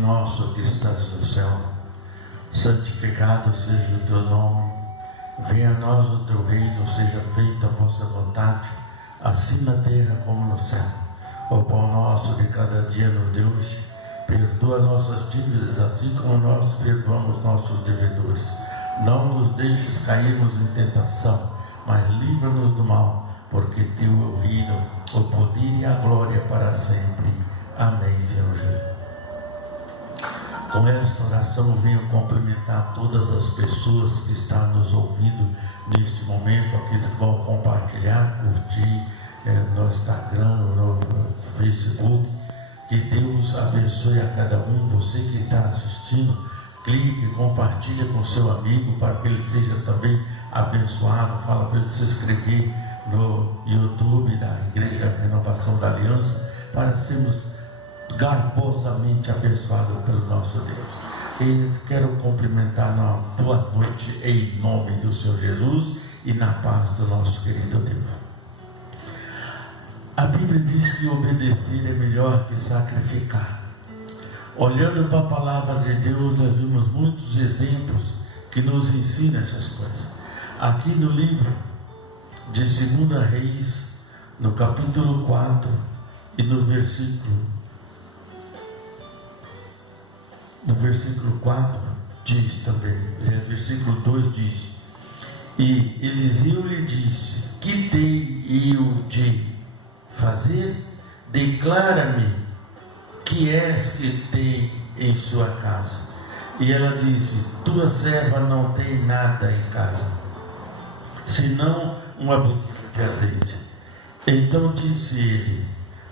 nosso que estás no céu, santificado seja o teu nome. Venha a nós o teu reino, seja feita a vossa vontade, assim na terra como no céu. O pão nosso de cada dia nos dê hoje. Perdoa nossas dívidas, assim como nós perdoamos nossos devedores. Não nos deixes cairmos em tentação, mas livra-nos do mal, porque teu é o reino, o poder e a glória para sempre. Amém, Senhor Jesus. Com esta oração venho cumprimentar todas as pessoas que estão nos ouvindo neste momento, aqueles que vão compartilhar, curtir no Instagram, no Facebook. Que Deus abençoe a cada um. Você que está assistindo, clique, compartilhe com seu amigo para que ele seja também abençoado. Fala para ele se inscrever no YouTube da Igreja Renovação da Aliança, para sermos garbosamente abençoados pelo nosso Deus. E quero cumprimentar na boa noite em nome do Senhor Jesus e na paz do nosso querido Deus. A Bíblia diz que obedecer é melhor que sacrificar. Olhando para a palavra de Deus, nós vimos muitos exemplos que nos ensinam essas coisas. Aqui no livro de 2 Reis, no capítulo 4 e no versículo 4 diz também, versículo 2 diz: e Eliseu lhe disse: que tenho eu de fazer? Declara-me que és que tem em sua casa. E ela disse: tua serva não tem nada em casa, senão uma botija de azeite. Então disse ele: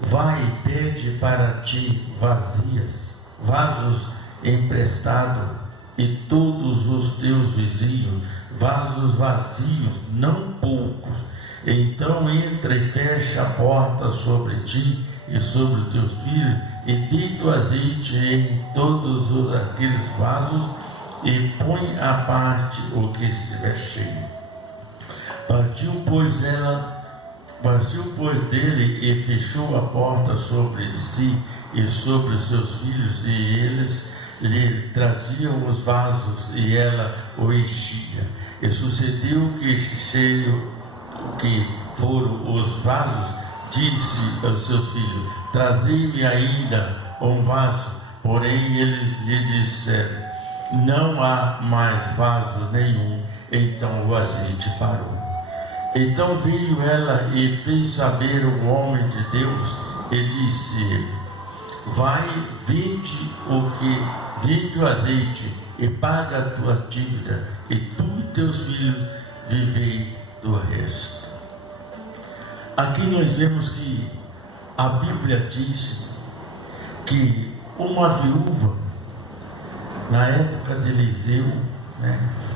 vai e pede para ti vasos emprestados, e todos os teus vizinhos vasos vazios, não poucos. Então entra e fecha a porta sobre ti e sobre os teus filhos, e deita o azeite em todos aqueles vasos, e põe à parte o que estiver cheio. Partiu, pois, dele e fechou a porta sobre si e sobre os seus filhos, e eles lhe traziam os vasos, e ela o enchia. E sucedeu que, cheio que foram os vasos, disse aos seus filhos: trazei-me ainda um vaso. Porém eles lhe disseram: não há mais vaso nenhum. Então o azeite parou. Então veio ela e fez saber o homem de Deus, e disse: vai, vende o azeite e paga a tua dívida, e tu e teus filhos vivei do resto. Aqui nós vemos que a Bíblia diz que uma viúva, na época de Eliseu,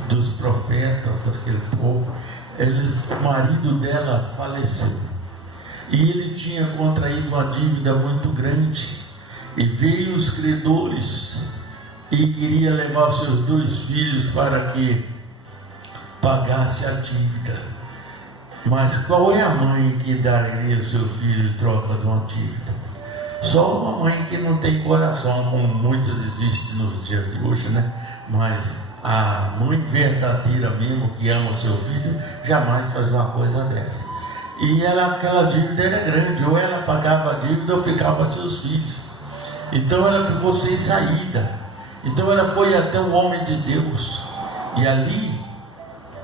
dos profetas, daquele povo, o marido dela faleceu, e ele tinha contraído uma dívida muito grande, e veio os credores e queria levar os seus 2 filhos para que pagasse a dívida. Mas qual é a mãe que daria o seu filho em troca de uma dívida? Só uma mãe que não tem coração, como muitas existem nos dias de hoje, Mas a mãe verdadeira mesmo, que ama o seu filho, jamais faz uma coisa dessa. E aquela dívida era grande, ou ela pagava a dívida ou ficava com seus filhos. Então ela ficou sem saída. Então ela foi até o homem de Deus, e ali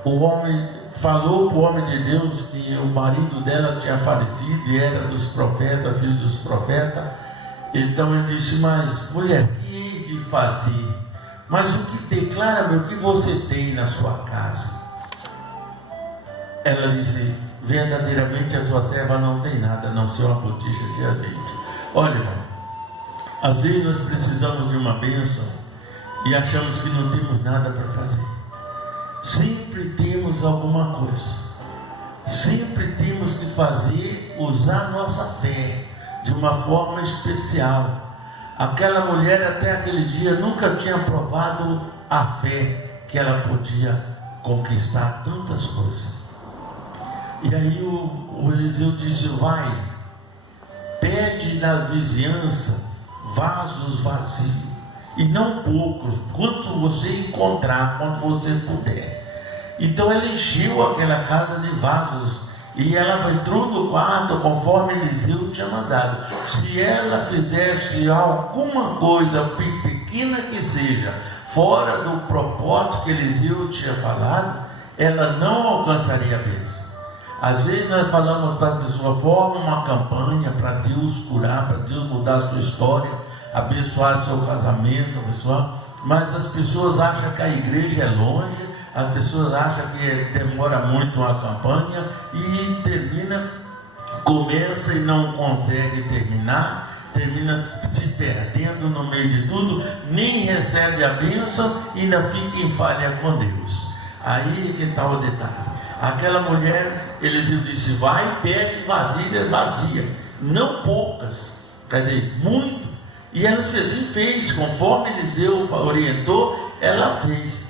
o homem falou para o homem de Deus que o marido dela tinha falecido e era dos profetas, filho dos profetas. Então ele disse: mas mulher, que hei de fazer? Mas o que declara-me, o que você tem na sua casa? Ela disse: verdadeiramente a tua serva não tem nada, a não ser uma botija de azeite. Olha, irmão, às vezes nós precisamos de uma bênção e achamos que não temos nada para fazer. Sempre temos alguma coisa, sempre temos que usar nossa fé de uma forma especial. Aquela mulher até aquele dia nunca tinha provado a fé que ela podia conquistar tantas coisas. E aí o Eliseu disse: vai, pede nas vizinhanças vasos vazios. e não poucos, quantos você encontrar, quanto você puder. Então ela encheu aquela casa de vasos, e ela entrou no quarto conforme Eliseu tinha mandado. Se ela fizesse alguma coisa, pequena que seja, fora do propósito que Eliseu tinha falado, ela não alcançaria a bênção. Às vezes nós falamos para as pessoas, forma uma campanha para Deus curar, para Deus mudar a sua história, abençoar seu casamento, abençoar, mas as pessoas acham que a igreja é longe, as pessoas acham que demora muito uma campanha e começa e não consegue terminar, termina se perdendo no meio de tudo, nem recebe a bênção e ainda fica em falha com Deus. Aí que está o detalhe. Aquela mulher, Eliseu disse, vai e pegue vasilhas vazias, não poucas, quer dizer, muito. E ela fez, conforme Eliseu orientou, ela fez.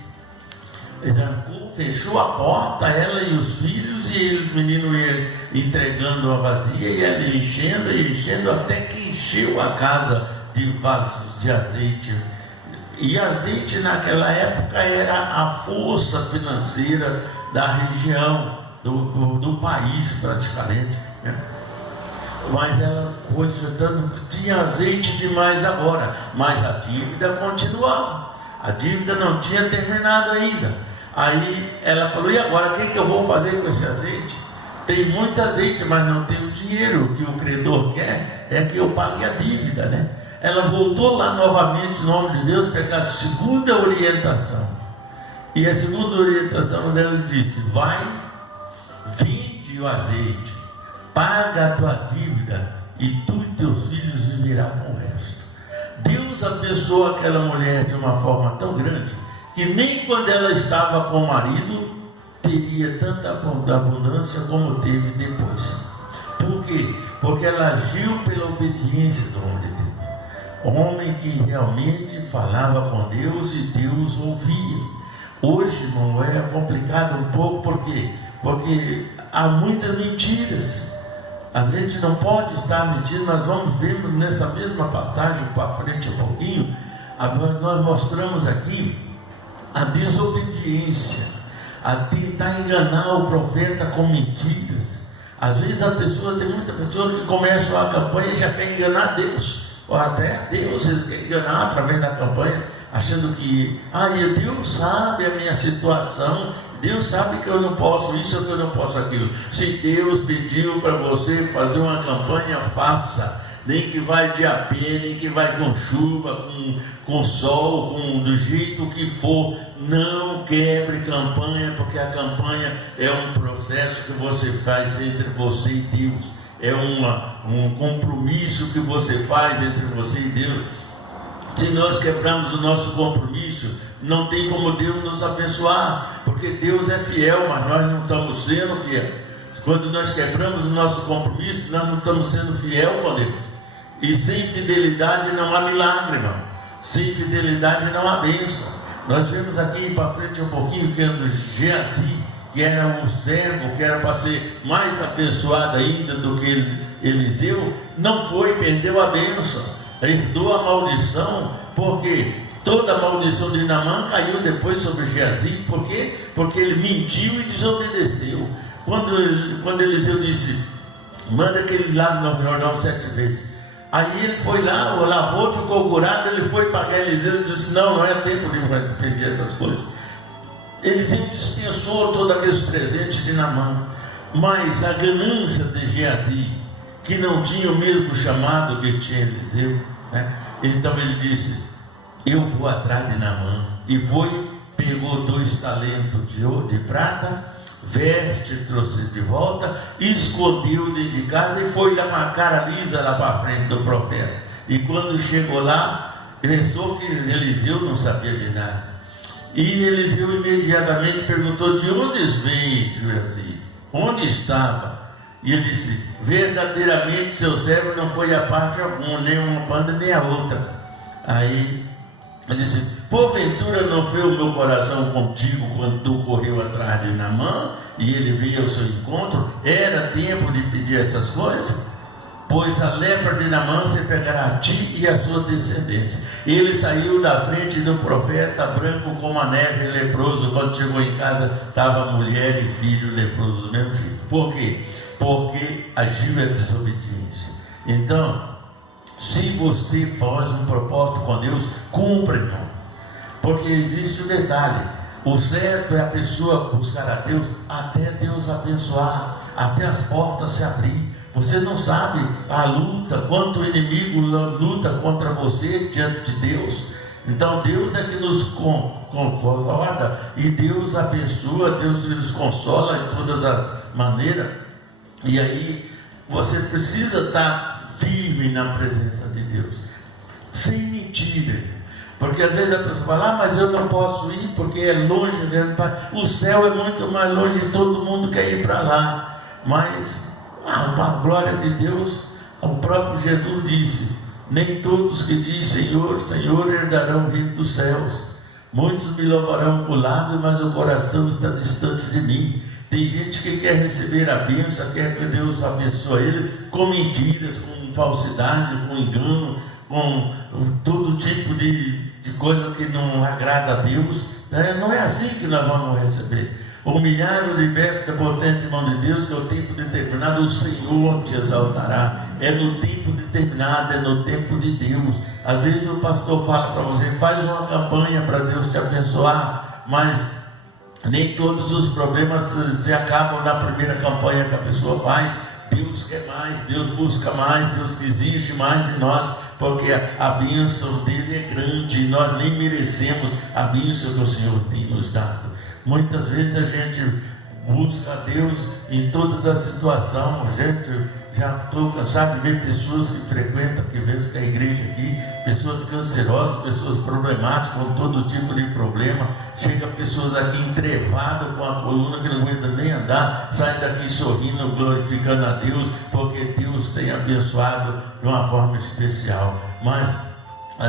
Fechou a porta, ela e os filhos, e os meninos iam entregando a vazia, e ela enchendo, até que encheu a casa de vasos de azeite. E azeite naquela época era a força financeira da região, do país praticamente, né? Mas ela foi juntando, tinha azeite demais agora, mas a dívida continuava, a dívida não tinha terminado ainda. Aí ela falou, e agora o que eu vou fazer com esse azeite? Tem muito azeite, mas não tem o dinheiro. O que o credor quer é que eu pague a dívida, né? Ela voltou lá novamente, em nome de Deus, pegar a segunda orientação. E a segunda orientação dela disse, vai, vende o azeite, paga a tua dívida, e tu e teus filhos viverão com o resto. Deus abençoou aquela mulher de uma forma tão grande, que nem quando ela estava com o marido, teria tanta abundância como teve depois. Por quê? Porque ela agiu pela obediência do homem de Deus. Homem que realmente falava com Deus e Deus ouvia. Hoje, não é complicado um pouco, por quê? Porque há muitas mentiras. A gente não pode estar mentindo. Nós vamos ver nessa mesma passagem para frente um pouquinho, nós mostramos aqui a desobediência, a tentar enganar o profeta com mentiras. Às vezes tem muita pessoa que começa a campanha e já quer enganar Deus, ou até Deus ele quer enganar através da campanha, achando que Deus sabe a minha situação, Deus sabe que eu não posso isso, que eu não posso aquilo. Se Deus pediu para você fazer uma campanha, faça. Nem que vai de a pé, nem que vai com chuva, com sol, do jeito que for. Não quebre campanha, porque a campanha é um processo que você faz entre você e Deus. É um compromisso que você faz entre você e Deus. Se nós quebramos o nosso compromisso, não tem como Deus nos abençoar, porque Deus é fiel, mas nós não estamos sendo fiel. Quando nós quebramos o nosso compromisso, nós não estamos sendo fiel com Deus. E sem fidelidade não há milagre, irmão. Sem fidelidade não há bênção. Nós vemos aqui para frente um pouquinho que é do Geazi, que era um servo, que era para ser mais abençoado ainda do que Eliseu, não foi, perdeu a bênção, herdou a maldição, porque toda a maldição de Naamã caiu depois sobre Geazi. Por quê? Porque ele mentiu e desobedeceu. Quando Eliseu disse, manda aquele lado no Jordão 7 vezes. Aí ele foi lá, lavou, ficou curado, ele foi pagar Eliseu e disse, não é tempo de pedir essas coisas. Eliseu dispensou todos aqueles presentes de Naamã, mas a ganância de Geazi, que não tinha o mesmo chamado que tinha Eliseu, né? Então ele disse, eu vou atrás de Naamã, e foi, pegou 2 talentos de ouro, de prata, veste, trouxe de volta, escondeu dentro de casa e foi dar uma cara lisa lá para frente do profeta. E quando chegou lá, pensou que Eliseu não sabia de nada. E Eliseu imediatamente perguntou, de onde vem Geazi? Onde estava? E ele disse, verdadeiramente seu servo não foi a parte alguma, nem uma banda nem a outra. Aí ele disse, porventura não foi o meu coração contigo quando tu correu atrás de Naamã e ele veio ao seu encontro? Era tempo de pedir essas coisas? pois a lepra de Naamã se pegará a ti e a sua descendência. Ele saiu da frente do profeta, branco como a neve, leproso. Quando chegou em casa, estava mulher e filho leproso do mesmo jeito. Por quê? Porque agiu a desobediência. Então, se você faz um propósito com Deus, cumpra, irmão. Porque existe um detalhe: o certo é a pessoa buscar a Deus até Deus abençoar, até as portas se abrir. Você não sabe a luta, quanto o inimigo luta contra você diante de Deus. Então Deus é que nos concorda, e Deus abençoa, Deus nos consola em todas as maneiras. E aí você precisa estar firme na presença de Deus, sem mentira. Porque às vezes a pessoa fala: mas eu não posso ir porque é longe, né? O céu é muito mais longe e todo mundo quer ir para lá. Mas a glória de Deus, o próprio Jesus disse: nem todos que dizem Senhor, Senhor herdarão o reino dos céus. Muitos me louvarão com lábios, mas o coração está distante de mim. Tem gente que quer receber a bênção, quer que Deus abençoe ele com mentiras, com falsidade, com engano, com todo tipo de coisa que não agrada a Deus. Não é assim que nós vamos receber. Humilhado, liberto da potente mão de Deus, que é o tempo determinado, o Senhor te exaltará. É no tempo determinado, é no tempo de Deus. Às vezes o pastor fala para você: faz uma campanha para Deus te abençoar, mas nem todos os problemas se acabam na primeira campanha que a pessoa faz. Deus quer mais, Deus busca mais, Deus exige mais de nós, porque a bênção dele é grande e nós nem merecemos a bênção que o Senhor tem nos dado. Muitas vezes a gente busca a Deus em todas as situações. A gente já estou cansado de ver pessoas que frequentam, que vêm com a igreja aqui, pessoas cancerosas, pessoas problemáticas, com todo tipo de problema. Chega pessoas aqui entrevadas com a coluna que não aguenta nem andar, sai daqui sorrindo, glorificando a Deus, porque Deus tem abençoado de uma forma especial. Mas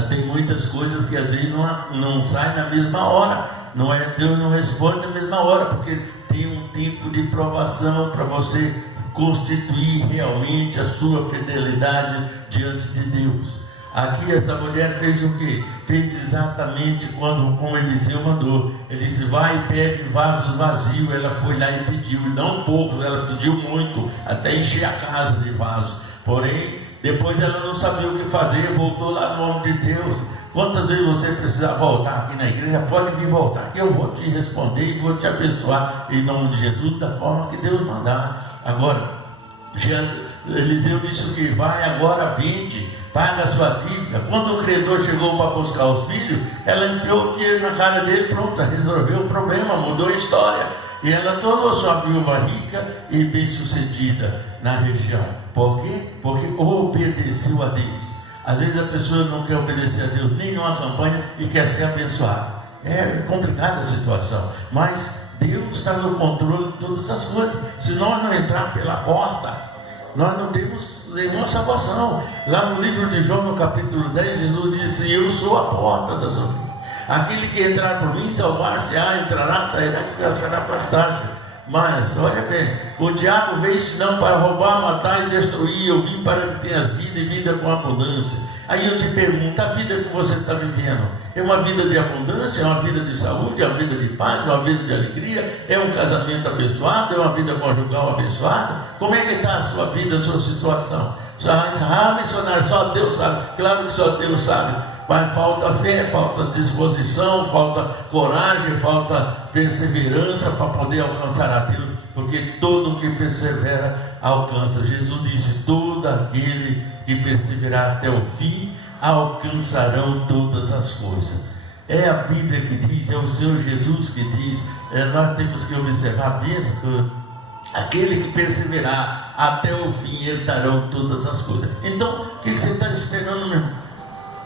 tem muitas coisas que às vezes não saem na mesma hora. Não é, Deus não responde na mesma hora, porque tem um tempo de provação para você constituir realmente a sua fidelidade diante de Deus. Aqui essa mulher fez o quê? Fez exatamente como Eliseu mandou. Ele disse: vai e pede vasos vazios. Ela foi lá e pediu, e não pouco, ela pediu muito, até encher a casa de vasos. Porém, depois ela não sabia o que fazer, voltou lá no nome de Deus. Quantas vezes você precisar voltar aqui na igreja, pode vir voltar, que eu vou te responder e vou te abençoar em nome de Jesus, da forma que Deus mandar. Agora, Eliseu disse que vai agora, vende, paga a sua dívida. Quando o credor chegou para buscar os filhos, ela enfiou o dinheiro na cara dele, pronto, resolveu o problema, mudou a história. E ela tornou-se uma viúva rica e bem sucedida na região. Por quê? Porque obedeceu a Deus. Às vezes a pessoa não quer obedecer a Deus nem numa campanha e quer ser abençoada. É complicada a situação, mas Deus está no controle de todas as coisas. Se nós não entrar pela porta, nós não temos nenhuma salvação. Lá no livro de João, no capítulo 10, Jesus disse: eu sou a porta das ovelhas. Aquele que entrar por mim, salvar-se-á, entrará, sairá e entrará pastagem. Mas, olha bem, o diabo veio senão para roubar, matar e destruir. Eu vim para que tenhas vida e vida com abundância. Aí eu te pergunto: a vida que você está vivendo é uma vida de abundância, é uma vida de saúde, é uma vida de paz, é uma vida de alegria, é um casamento abençoado, é uma vida conjugal abençoada? Como é que está a sua vida, a sua situação? Missionário, só Deus sabe. Claro que só Deus sabe. Mas falta fé, falta disposição, falta coragem, falta perseverança para poder alcançar a Deus, porque todo que persevera alcança. Jesus disse: todo aquele que perseverar até o fim alcançarão todas as coisas. É a Bíblia que diz, é o Senhor Jesus que diz. Nós temos que observar bem que aquele que perseverar até o fim herdarão todas as coisas. Então, o que você está esperando mesmo?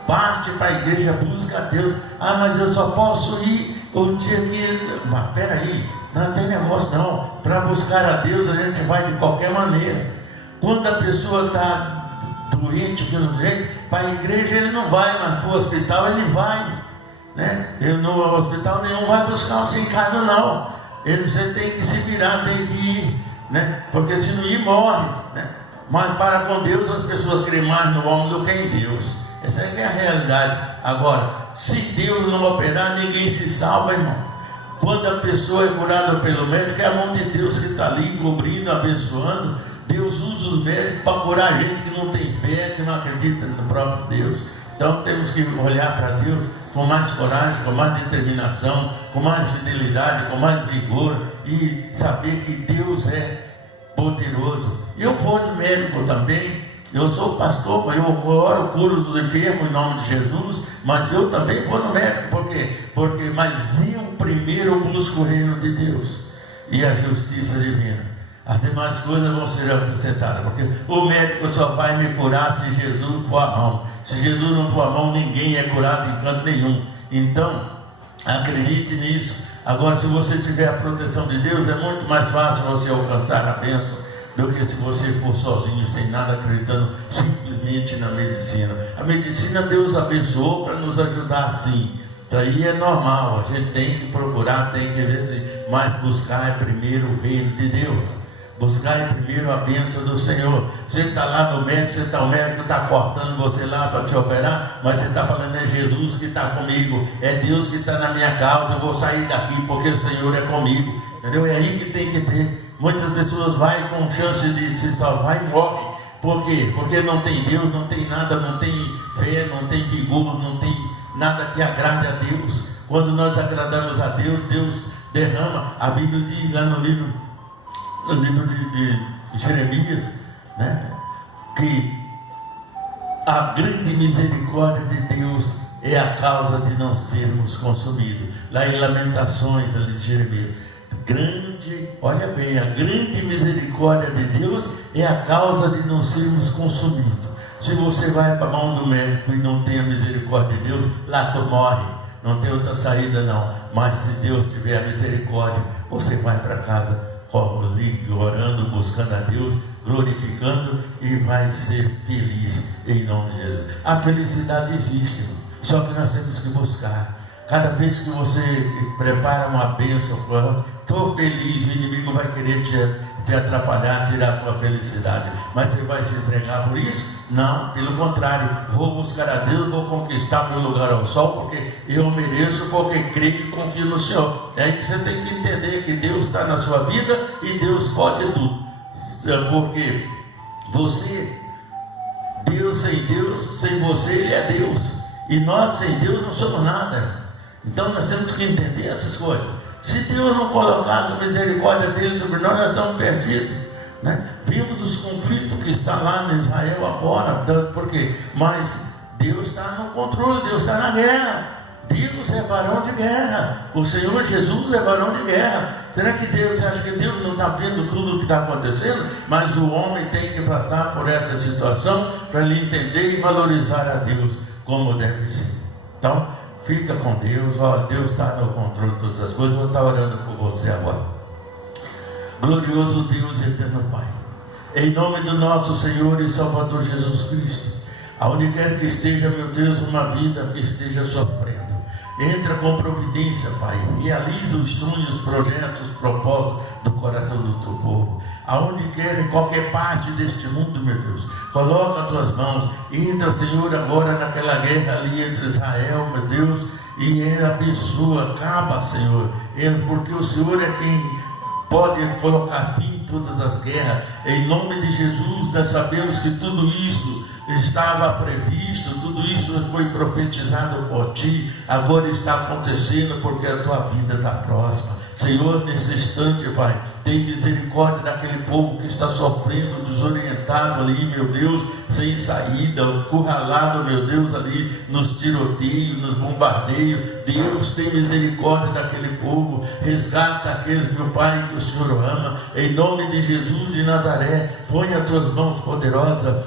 Parte para a igreja, busca a Deus. Mas eu só posso ir o dia que... Mas peraí, não tem negócio não. Para buscar a Deus a gente vai de qualquer maneira. Quando a pessoa está doente, para a igreja ele não vai, mas para o hospital ele vai, né? Ele no hospital nenhum vai buscar você em casa não. Você tem que se virar, tem que ir, né? Porque se não ir, morre, né? Mas para com Deus as pessoas creem mais no homem do que em Deus. Essa é a realidade. Agora, se Deus não operar, ninguém se salva, irmão. Quando a pessoa é curada pelo médico, é a mão de Deus que está ali cobrindo, abençoando. Deus usa os médicos para curar gente que não tem fé, que não acredita no próprio Deus. Então temos que olhar para Deus com mais coragem, com mais determinação, com mais fidelidade, com mais vigor e saber que Deus é poderoso. Eu vou no médico também, eu sou pastor, mas eu oro, curo os enfermos em nome de Jesus, mas eu também vou no médico, mas eu primeiro busco o reino de Deus e a justiça divina. As demais coisas vão ser acrescentadas, porque o médico só vai me curar se Jesus pôr a mão. Se Jesus não pôr a mão, ninguém é curado em canto nenhum. Então, acredite nisso. Agora, se você tiver a proteção de Deus, é muito mais fácil você alcançar a bênção do que se você for sozinho, sem nada, acreditando simplesmente na medicina. A medicina Deus abençoou para nos ajudar sim. Isso aí é normal, a gente tem que procurar, tem que ver assim, mas buscar primeiro o reino de Deus. Buscar primeiro a bênção do Senhor. Você está lá no médico, o médico está cortando você lá para te operar, mas você está falando, é Jesus que está comigo, é Deus que está na minha causa, eu vou sair daqui porque o Senhor é comigo. Entendeu? É aí que tem que ter. Muitas pessoas vão com chance de se salvar e morrem. Por quê? Porque não tem Deus, não tem nada, não tem fé, não tem vigor, não tem nada que agrade a Deus. Quando nós agradamos a Deus, Deus derrama. A Bíblia diz lá no livro de Jeremias, né, que a grande misericórdia de Deus é a causa de não sermos consumidos. Lá em Lamentações, ali de Jeremias, olha bem, a grande misericórdia de Deus é a causa de não sermos consumidos. Se você vai para a mão do médico e não tem a misericórdia de Deus, lá tu morre, não tem outra saída não. Mas se Deus tiver a misericórdia, você vai para casa orando, buscando a Deus, glorificando e vai ser feliz em nome de Jesus. A felicidade existe, só que nós temos que buscar. Cada vez que você prepara uma bênção, estou feliz, o inimigo vai querer te atrapalhar, tirar a tua felicidade, mas você vai se entregar por isso? Não, pelo contrário, vou buscar a Deus, vou conquistar meu lugar ao sol, porque eu mereço, porque creio e confio no Senhor. É aí que você tem que entender que Deus está na sua vida e Deus pode tudo, porque Deus, sem você, Ele é Deus, e nós sem Deus não somos nada. Então nós temos que entender essas coisas. Se Deus não colocar a misericórdia dele sobre nós estamos perdidos, né? Vimos os conflitos que está lá em Israel agora, porque mas Deus está no controle, Deus está na guerra. Deus é varão de guerra. O Senhor Jesus é varão de guerra. Será que Deus acha que Deus não está vendo tudo o que está acontecendo? Mas o homem tem que passar por essa situação para ele entender e valorizar a Deus como deve ser. Então, fica com Deus, Deus está no controle de todas as coisas. Vou estar orando por você agora. Glorioso Deus e eterno Pai, em nome do nosso Senhor e Salvador Jesus Cristo, aonde quer que esteja, meu Deus, uma vida que esteja sofrendo, entra com providência, Pai, realiza os sonhos, os projetos, os propósitos do coração do teu povo, aonde quer, em qualquer parte deste mundo, meu Deus, coloca as tuas mãos, entra, Senhor, agora naquela guerra ali entre Israel, meu Deus, e abençoa, acaba, Senhor, porque o Senhor é quem pode colocar fim em todas as guerras. Em nome de Jesus, nós sabemos que tudo isso estava previsto, tudo isso foi profetizado por ti, agora está acontecendo porque a tua vida está próxima. Senhor, nesse instante, Pai, tem misericórdia daquele povo que está sofrendo, desorientado ali, meu Deus, sem saída, encurralado, meu Deus, ali nos tiroteios, nos bombardeios. Deus, tem misericórdia daquele povo, resgata aqueles, meu Pai, que o Senhor ama, em nome de Jesus de Nazaré. Põe as tuas mãos poderosas,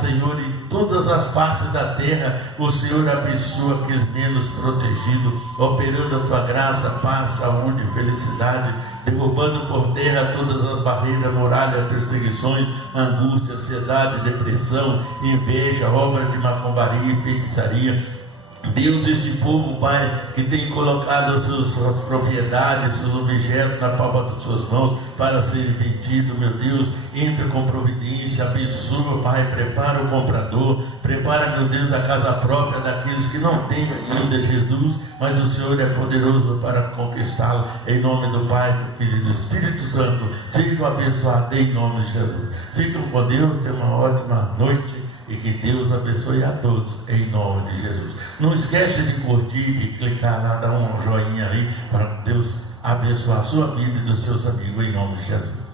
Senhor, em todas as faces da terra. O Senhor abençoa aqueles menos protegidos, operando a tua graça, paz, saúde, felicidade, derrubando por terra todas as barreiras, muralhas, perseguições, angústia, ansiedade, depressão, inveja, obra de macumbaria e feitiçaria. Deus, este povo, Pai, que tem colocado suas propriedades, seus objetos na palma das suas mãos para serem vendidos, meu Deus, entra com providência, abençoa, Pai, prepara o comprador, prepara, meu Deus, a casa própria daqueles que não têm ainda Jesus, mas o Senhor é poderoso para conquistá-lo, em nome do Pai, do Filho e do Espírito Santo. Sejam abençoados em nome de Jesus. Fiquem com Deus, tenham uma ótima noite. E que Deus abençoe a todos, em nome de Jesus. Não esqueça de curtir e clicar lá, dar um joinha aí, para Deus abençoar a sua vida e dos seus amigos, em nome de Jesus.